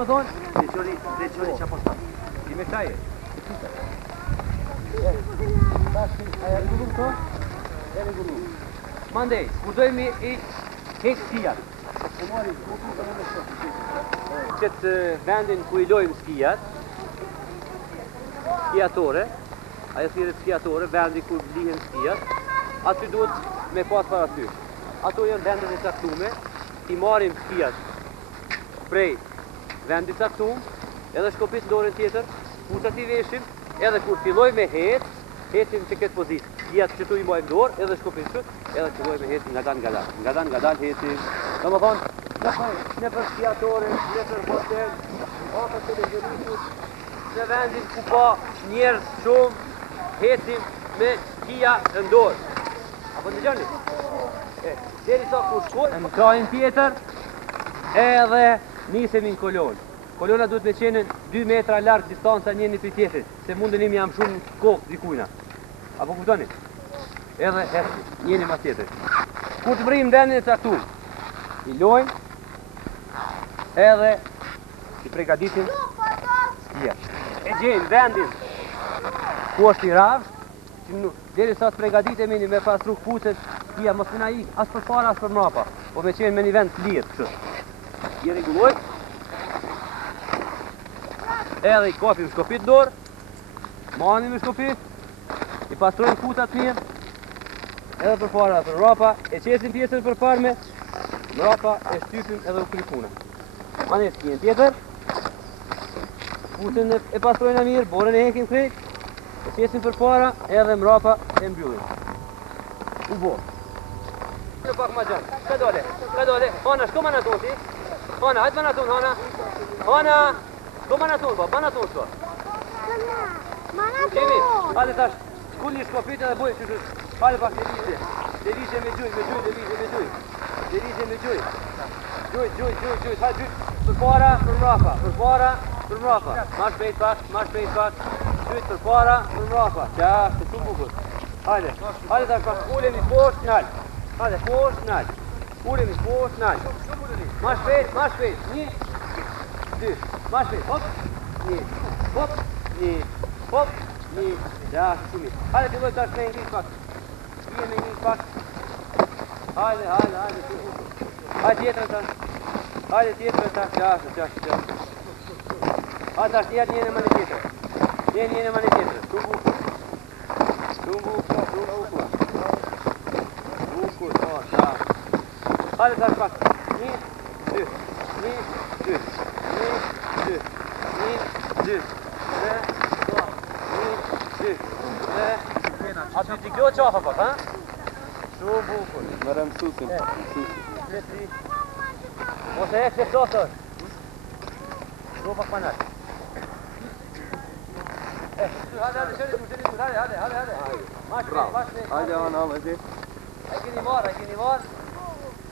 Veçori që apo shtatë. I me qaje. A e regullu këto? E regullu. Mandej, kurdojmë i hekë skijat. Qëtë vendin ku i lojmë skijat, skijatore, ajo thirret skijatore, vendi ku lihen skijat, aty duhet me pas parasysh. Ato janë vendet e caktume, i marrim skijat prej vendit caktum, edhe shkopit dorën tjetër, futat i veshim, edhe kur filloj me hetim që këtë pozitë. Skijat që tu i mojmë dorë, edhe shkopit shut, edhe filloj me hetim nga dal hetim. Do më thonë, në për skijatore, në për hotel, ofër televizionistut, në vendin ku pa njerëz shumë, hetim me skija në dorë. Apo në gjoni? Deri sa ku shkoj, në krajin tjetër, edhe nisemi në kolonë. Kolona duhet me qenë 2 metra larg distanca njëri prej tjetrit, se mundenim jam shumë kokë dikujna. Apo kuptoni? Edhe njëri mas tjetrit. Kur të vrim vendin e caktuar, i lojmë, edhe i përgatitim skijat. E gjejmë vendin ku është i rrafsh, deri sa të përgatitemi me pastru kpucët, skija mos na ik as për para as për mrapa, po me qenë me një vend të lirë kështu. I rregullojmë. Edhe i kapim shkopit dorë, manim i shkopit, i pastrojmë futat mirë, edhe për para për mrapa, e qesim pjesën për parme, mrapa e shtypim edhe u krypuna. Mane skijën tjetër, futën e pastrojnë mirë, borën e hekim krejt, e qesim për para, edhe mrapa e mbyllim. U borë. Në pak ma gjanë, ka dole, Hana, shko ma në tonë ti? Hana, hajtë ma në tonë, Hana. Hana, shko ma në tonë, ba, ma në tonë shko. Ma në tonë. Hale tash, shkulli shkopit edhe bojë që hale pak devizje me gjuj, devizje me gjuj. Gjuj, hale gjuj, për para, për mrapa, ma shpejt pak, gjuj për para, për mrapa, qashtë, shumë bukur. Hale tash pak, ulemi poshtë nalë, hale poshtë nalë, ulemi poshtë nalë, ma shpejt, 1, 2, ma shpejt, hop, 1, qashtë, shumë. Hale filloj tash me ngrish pak, hale, shumë bukur. Hale tjetërën tash, qashtë. Hale tash tjetë njene më në tjetërën, shumë bukur. Bukur, hale tash pak, 1, 2, a ty t'i kjo qafa pak, ha? Shumë bukur. Mere mësusin. Ose e se sotër. Shumë pak manat. Hale, shëri, hale. Hajde, Hana, me ti. A keni marë.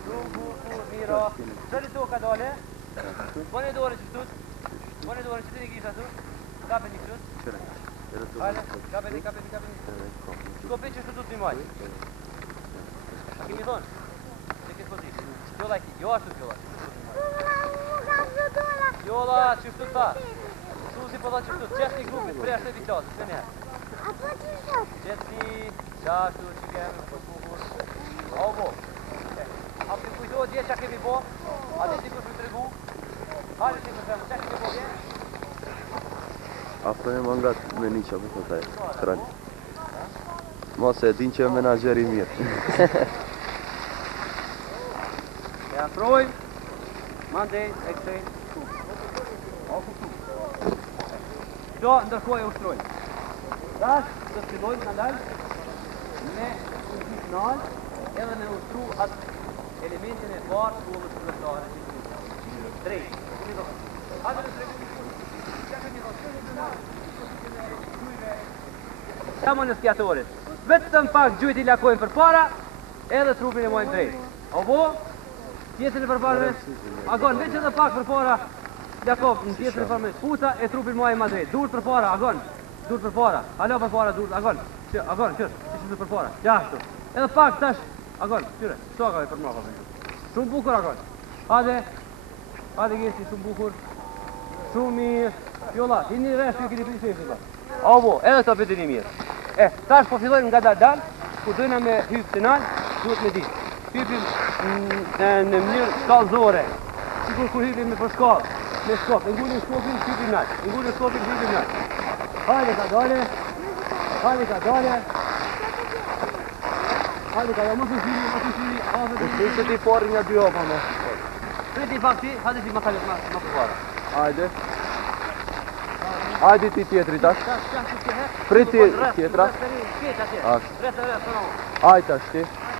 Shumë bukur, mira. Shëri to ka dole. Bone dore që shtut. Që të një kisha shtut. Kape një shtut. Hale, kape një. Shkopi që shtut një majë. A keni thonë? Që këtë pozitë. Kjolla e ki, jo ashtu kjolla. Kjolla që shtut ta. Susi po dha që shtut. Qesni grupit, prej ashtë e viqatës, se njerë. A po që shtut? Qesni, qashtu që kemë, për bukur. A o bo. A për kujtojë dje që kemi bo, a dhe ti kështë më të regu. Hale që kështë që kemi bo dje. Afro e mangat me një që për taj, krani. Mos e din që e menageri mirë. E afrojmë, mandej, e kësejnë, Kjo ndërkohë e ushtrojmë. Tash do të fillojmë në dalë me një nalë edhe me ushtru atë elementin e parë të ullës përëstare që të drejtë. Hajde në tregu Jamo në skjatorit. Vetëm pak gjujt i lakojmë për para edhe trupin e mojmë drejtë. O bo, pjesën e përparme, agon, veç edhe pak për para lakov në pjesën e përparme, futa e trupin mojmë ma drejtë. Dur për para, agon, dur për para, halo për para, dur, agon, qërë, që për para, qashtu. Edhe pak tash, agon, qyre, shokave për mrapa. Shumë bukur, agon. Hade gjesti, shumë bukur. Shumë mirë. Fjolla, hini resh ju keni prisë fjolla. Avo, edhe këto pëtini mirë. Tash po fillojmë nga dal, ku dojna me hyp final, duhet me ditë. Hypim në mënyrë shkallëzore. Sikur kur hypim me për shkallë, me shkop. E ngullim shkopin, hypim nalt. E ngullim shkopin, hypim nalt. Hajde ka dale. Hajde ka dale. Hajde ka, mos u shiri. Ishte ti pari nga 2 hapa më. Priti fakti, hajde ti më kalet më përpara. Hajde. Hajde ti tjetri tash. Priti tjetra. Ashtë. Hajde tash ti.